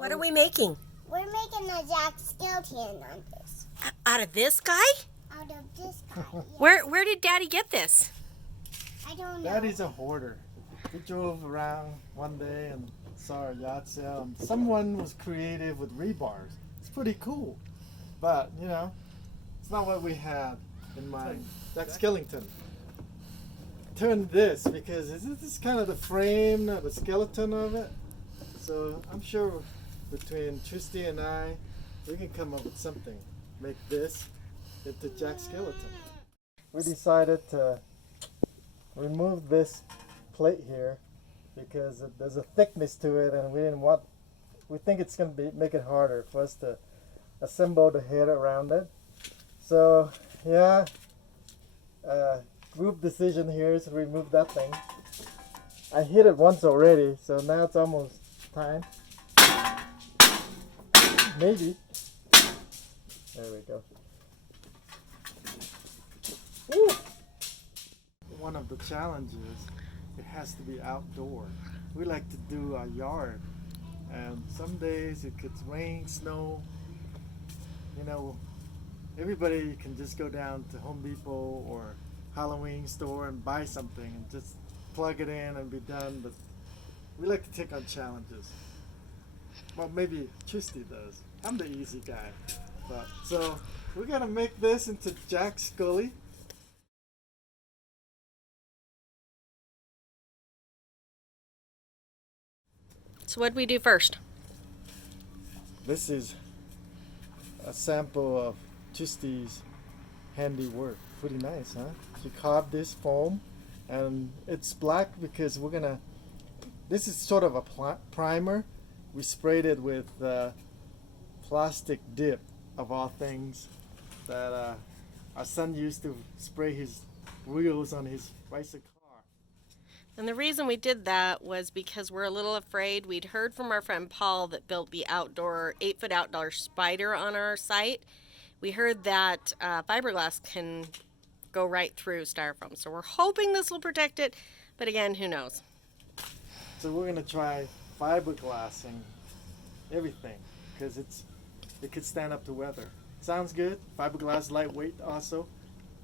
What are we making? We're making a Jack Skellington on this. Out of this guy? Out of this guy. Yeah. Where did Daddy get this? I don't know. Daddy's a hoarder. We drove around one day and saw a yard sale, and someone was creative with rebars. It's pretty cool, but you know, it's not what we had in mind. Jack Skellington. Turned this because this is kind of the frame, the skeleton of it. So I'm sure between Tristy and I, we can come up with something. Make this into Jack Skellington. We decided to remove this plate here because there's a thickness to it, and we think it's going to make it harder for us to assemble the head around it. So yeah, group decision here is to remove that thing. I hit it once already, so now it's almost time. Maybe. There we go. Woo! One of the challenges, it has to be outdoor. We like to do our yard, and some days it could rain, snow. You know, everybody can just go down to Home Depot or Halloween store and buy something and just plug it in and be done, but we like to take on challenges. Well, maybe Tristy does. I'm the easy guy. But so we're gonna make this into Jack Scully. So what'd we do first? This is a sample of Tristy's handiwork. Pretty nice, huh? She carved this foam, and it's black because this is sort of a primer. We sprayed it with plastic dip, of all things, that our son used to spray his wheels on his bicycle car. And the reason we did that was because we're a little afraid. We'd heard from our friend Paul that built the 8-foot outdoor spider on our site. We heard that fiberglass can go right through styrofoam. So we're hoping this will protect it, but again, who knows? So we're gonna try fiberglassing everything because it could stand up to weather. Sounds good. Fiberglass, lightweight also.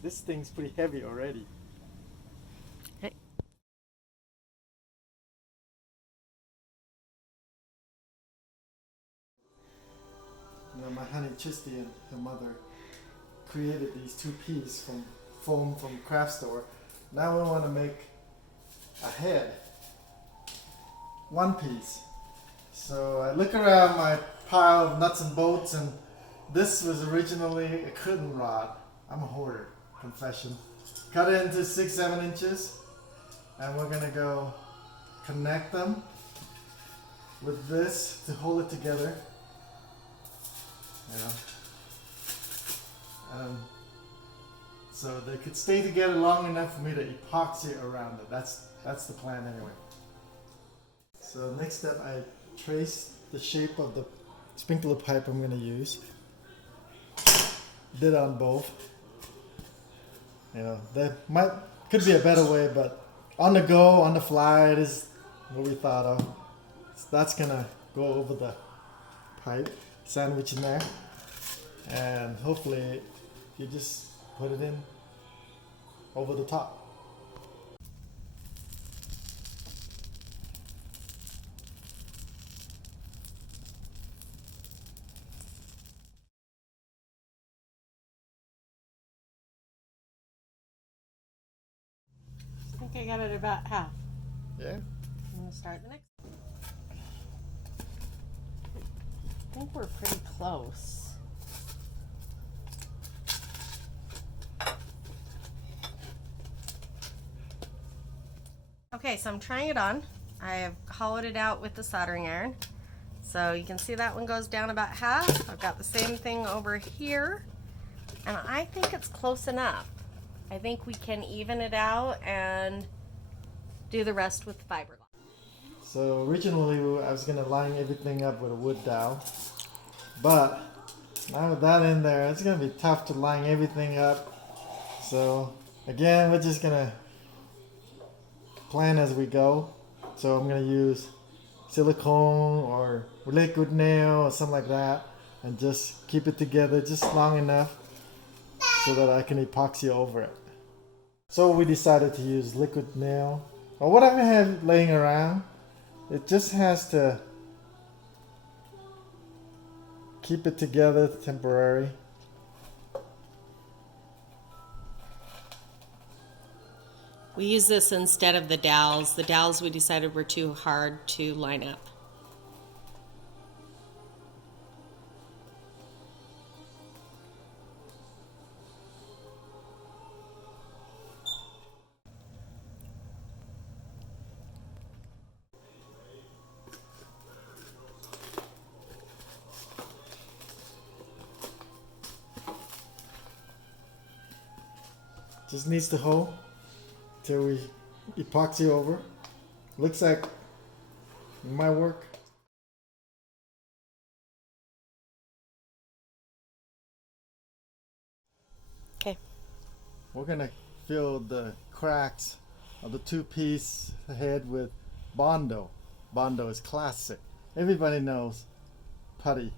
This thing's pretty heavy already. Okay. You know, my honey Tristy and her mother created these two pieces from foam from craft store. Now we want to make a head. One piece. So I look around my pile of nuts and bolts, and this was originally a curtain rod. I'm a hoarder, confession. Cut it into 6-7 inches, and we're gonna go connect them with this to hold it together. Yeah. So they could stay together long enough for me to epoxy around it. That's the plan anyway. So next step, I trace the shape of the sprinkler pipe I'm going to use. Did on both. You know, could be a better way, but on the go, on the fly, it is what we thought of. So that's going to go over the pipe, sandwich in there, and hopefully you just put it in over the top. I think I got it about half. Yeah. I'm going to start the next. I think we're pretty close. Okay, so I'm trying it on. I have hollowed it out with the soldering iron. So you can see that one goes down about half. I've got the same thing over here. And I think it's close enough. I think we can even it out and do the rest with fiberglass. So originally I was going to line everything up with a wood dowel, but now with that in there, it's going to be tough to line everything up. So again, we're just going to plan as we go. So I'm going to use silicone or liquid nail or something like that, and just keep it together just long enough so that I can epoxy over it. So we decided to use liquid nail or whatever I have laying around. It just has to keep it together temporary. We use this instead of the dowels. The dowels we decided were too hard to line up. Just needs to hold till we epoxy over. Looks like it might work. Okay. We're gonna fill the cracks of the two-piece head with Bondo. Bondo is classic. Everybody knows putty.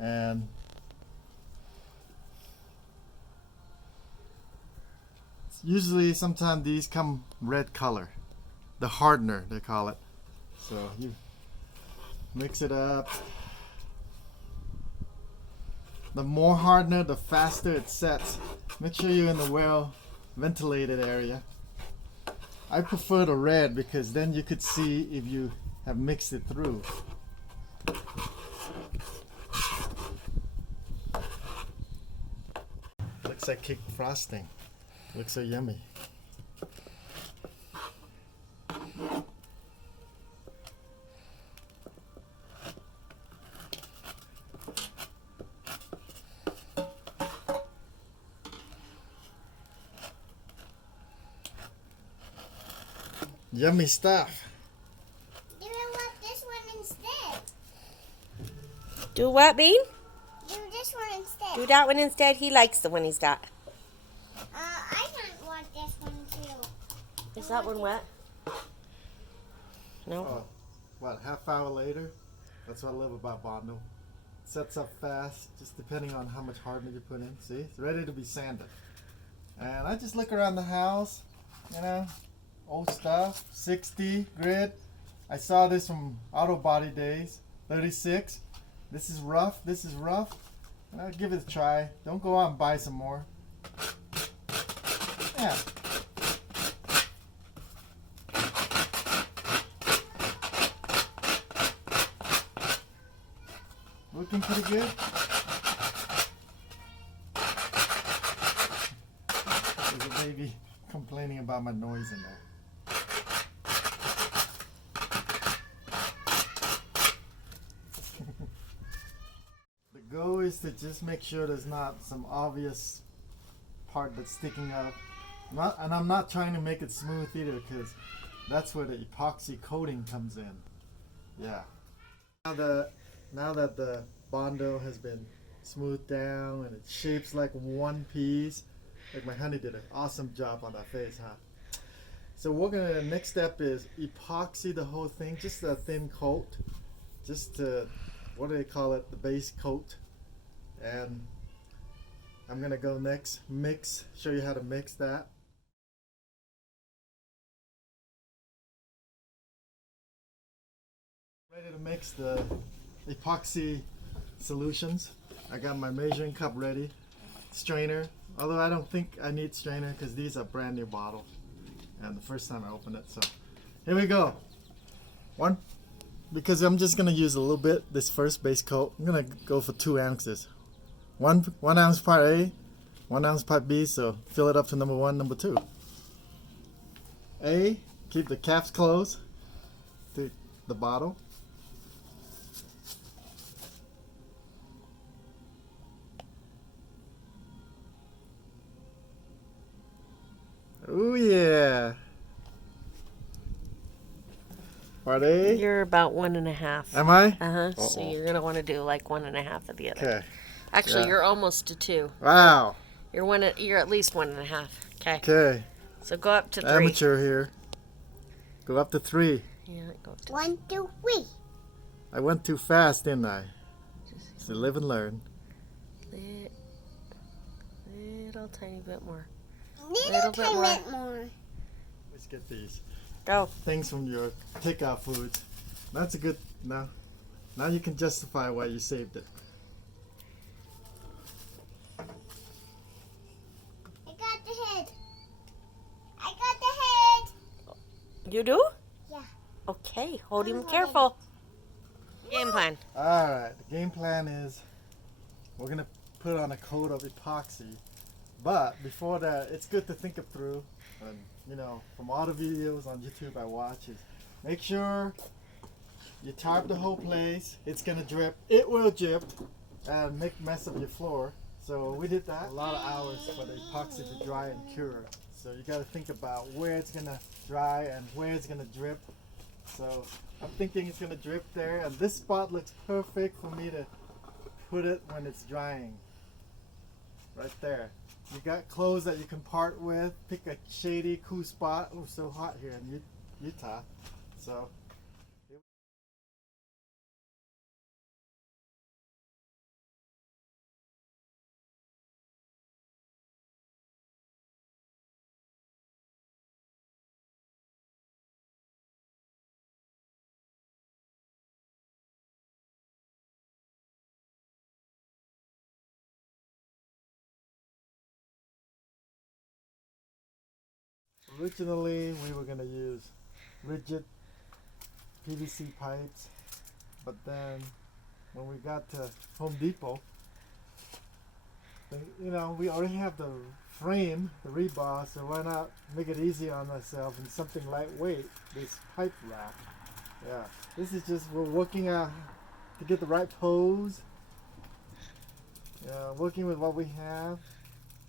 And usually sometimes these come red color. The hardener they call it. So you mix it up. The more hardener, the faster it sets. Make sure you're in the well ventilated area. I prefer the red because then you could see if you have mixed it through. Looks like cake frosting. Looks so yummy. Yummy stuff. Do you want this one instead? Do what, Bean? Do this one instead. Do that one instead. He likes the one he's got. I don't want this one too. Is that one wet? No. Oh, what, half hour later? That's what I love about Bondo. Sets up fast, just depending on how much hardener you put in. See, it's ready to be sanded. And I just look around the house, you know, old stuff, 60 grit. I saw this from auto body days, 36. This is rough, and I'll give it a try. Don't go out and buy some more. Yeah. Looking pretty good. There's a baby complaining about my noise in there. The goal is to just make sure there's not some obvious part that's sticking up. And I'm not trying to make it smooth either because that's where the epoxy coating comes in. Yeah. Now that the Bondo has been smoothed down and it shapes like one piece, like my honey did an awesome job on that face, huh? So the next step is epoxy the whole thing, just a thin coat, just to, what do they call it, the base coat. And I'm gonna go next, show you how to mix that. Ready to mix the epoxy solutions. I got my measuring cup ready, strainer, although I don't think I need strainer because these are brand new bottles and the first time I opened it. So here we go. Because I'm just gonna use a little bit this first base coat. I'm gonna go for 2 ounces. One ounce part A, 1 ounce part B, so fill it up to number 1, number 2. A, keep the caps closed to the bottle. Oh yeah. Part A. You're about 1.5. Am I? Uh-huh. So you're going to want to do like 1.5 of the other. Okay. Actually, Yeah. you're almost to 2. Wow. You're at least 1.5. Okay. Okay. So go up to 3. Amateur here. Go up to 3. Yeah, go up to 1, 2, 3. I went too fast, didn't I? So live and learn. Little tiny bit more. Little tiny bit more. Let's get these Go. things from your takeout foods. That's a good, now you can justify why you saved it. I got the head. I got the head. You do? Yeah. Okay, hold him holding careful. Game plan. Alright, the game plan is we're going to put on a coat of epoxy. But before that, it's good to think it through. And, you know, from all the videos on YouTube I watch, is make sure you tarp the whole place. It's going to drip. It will drip and make mess of your floor. So we did that. A lot of hours for the epoxy to dry and cure. So you got to think about where it's going to dry and where it's going to drip. So I'm thinking it's going to drip there. And this spot looks perfect for me to put it when it's drying. Right there. You got clothes that you can part with. Pick a shady, cool spot. Oh, so hot here in Utah. So. Originally, we were going to use rigid PVC pipes, but then when we got to Home Depot, you know, we already have the frame, the rebar, so why not make it easy on ourselves and something lightweight, this pipe wrap. Yeah, this is just, we're working out to get the right pose. Yeah, working with what we have,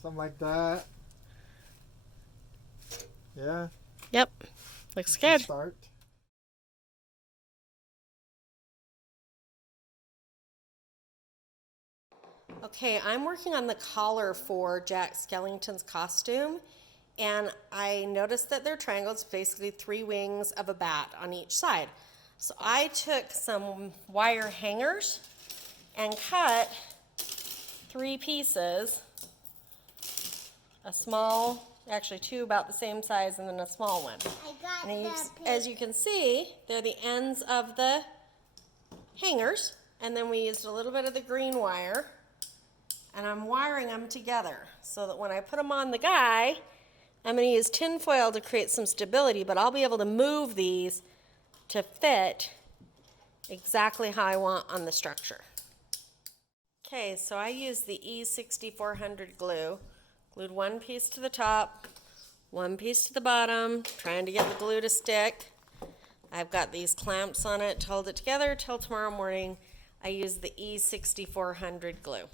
something like that. Yeah. Yep. Looks good. Start. Okay, I'm working on the collar for Jack Skellington's costume, and I noticed that they're triangles, basically 3 wings of a bat on each side. So I took some wire hangers and cut 3 pieces, a small, actually 2 about the same size, and then a small one. I got And the as you can see, they're the ends of the hangers, and then we used a little bit of the green wire, and I'm wiring them together so that when I put them on the guy, I'm going to use tin foil to create some stability, but I'll be able to move these to fit exactly how I want on the structure. Okay, so I used the E6400 glue. Glued 1 piece to the top, 1 piece to the bottom, trying to get the glue to stick. I've got these clamps on it to hold it together till tomorrow morning. I use the E6400 glue.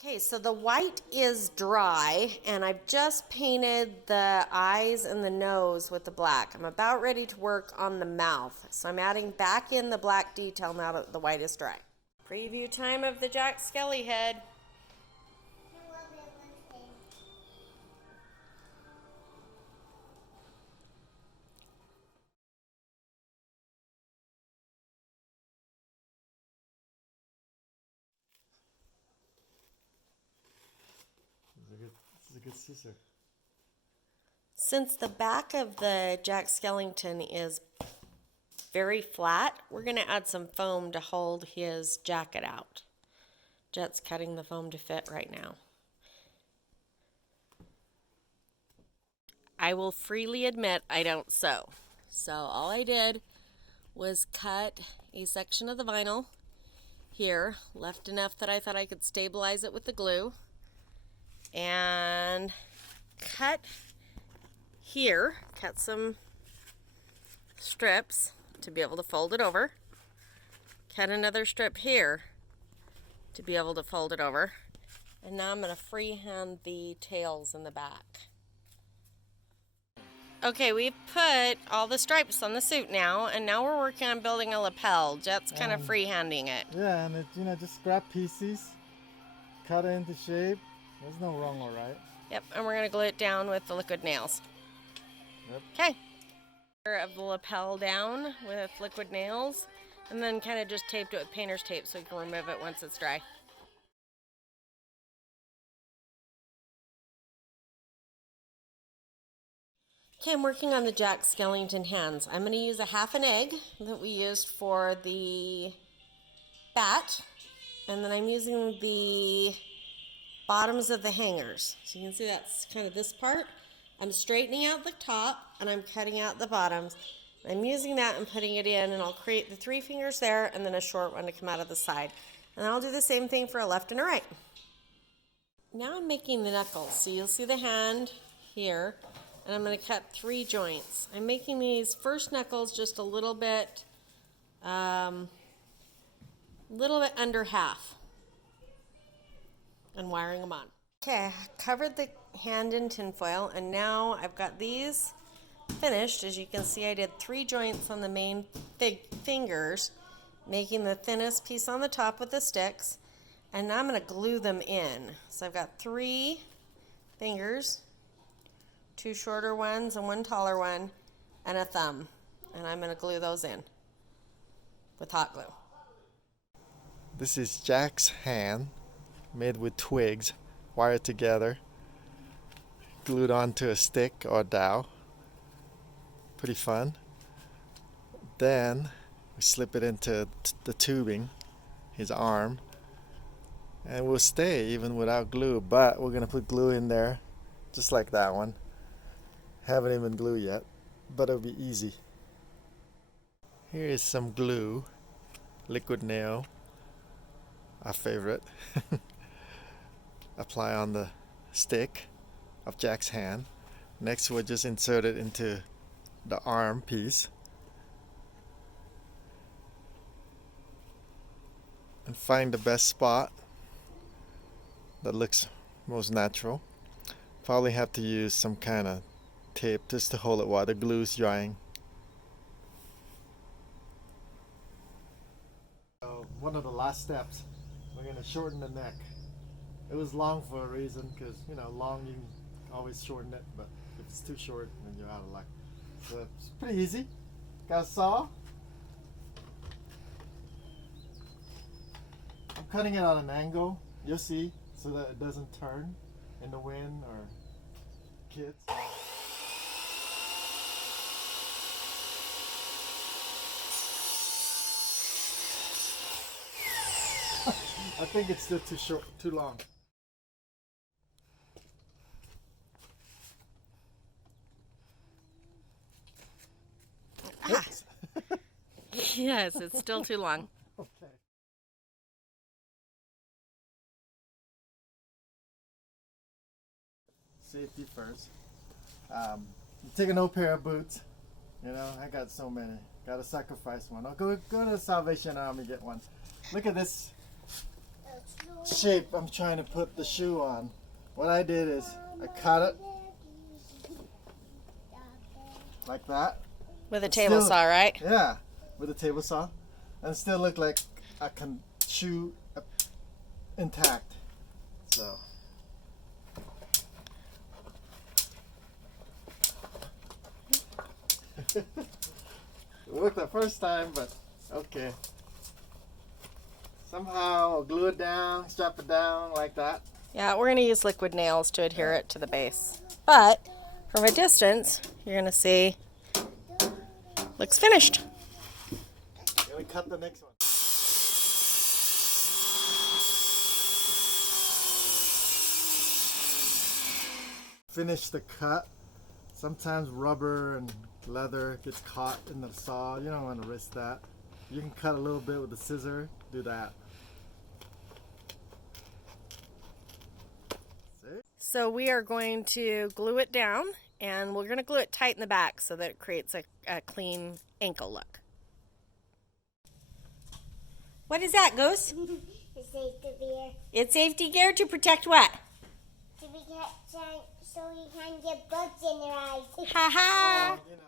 Okay, so the white is dry, and I've just painted the eyes and the nose with the black. I'm about ready to work on the mouth, so I'm adding back in the black detail now that the white is dry. Preview time of the Jack Skelly head. This is a good scissor. Since the back of the Jack Skellington is very flat, we're going to add some foam to hold his jacket out. Jet's cutting the foam to fit right now. I will freely admit I don't sew. So all I did was cut a section of the vinyl here, left enough that I thought I could stabilize it with the glue, and cut here, cut some strips to be able to fold it over, cut another strip here to be able to fold it over, and now I'm going to freehand the tails in the back. Okay, we've put all the stripes on the suit now, and now we're working on building a lapel. Jet's kind of freehanding it. Yeah, and it, you know, just scrap pieces, cut it into shape. There's no wrong or right. Yep, and we're going to glue it down with the liquid nails. Yep. Okay. Of the lapel down with liquid nails, and then kind of just taped it with painter's tape so you can remove it once it's dry. Okay, I'm working on the Jack Skellington hands. I'm going to use a half an egg that we used for the bat, and then I'm using the bottoms of the hangers. So you can see that's kind of this part. I'm straightening out the top and I'm cutting out the bottoms. I'm using that and putting it in, and I'll create the 3 fingers there and then a short one to come out of the side. And I'll do the same thing for a left and a right. Now I'm making the knuckles. So you'll see the hand here, and I'm going to cut 3 joints. I'm making these first knuckles just a little bit under half and wiring them on. Okay, I covered the hand in tinfoil, and now I've got these finished. As you can see, I did 3 joints on the main fingers, making the thinnest piece on the top with the sticks, and now I'm going to glue them in. So I've got 3 fingers, 2 shorter ones and 1 taller one, and a thumb, and I'm going to glue those in with hot glue. This is Jack's hand, made with twigs, wired together, glued onto a stick or dowel. Pretty fun. Then we slip it into the tubing, his arm, and we'll stay even without glue, but we're going to put glue in there just like that one. Haven't even glued yet, but it'll be easy. Here is some glue, liquid nail, our favorite. Apply on the stick of Jack's hand. Next we'll just insert it into the arm piece and find the best spot that looks most natural. Probably have to use some kind of tape just to hold it while the glue's drying. So one of the last steps, we're going to shorten the neck. It was long for a reason, because long you can always shorten it, but if it's too short then you're out of luck. So it's pretty easy. Got a saw. I'm cutting it on an angle, you'll see, so that it doesn't turn in the wind or kids. I think it's still too short, too long. Oops. Yes, it's still too long. Okay. Safety first. Take an old pair of boots. I got so many. Gotta sacrifice one. I'll go to the Salvation Army, get one. Look at this shape I'm trying to put the shoe on. What I did is I cut it like that. With a table saw, right? Yeah, with a table saw. And still look like I can shoe intact. So. It worked the first time, but okay. Somehow I'll glue it down, strap it down like that. Yeah, we're going to use liquid nails to adhere it to the base. But from a distance, you're going to see looks finished. I'm going to cut the next one. Finish the cut. Sometimes rubber and leather gets caught in the saw. You don't want to risk that. You can cut a little bit with the scissor. Do that. See? So we are going to glue it down, and we're going to glue it tight in the back so that it creates a clean ankle look. What is that, Goose? It's safety gear. It's safety gear to protect what? So you can't get bugs in your eyes. Ha ha! You know.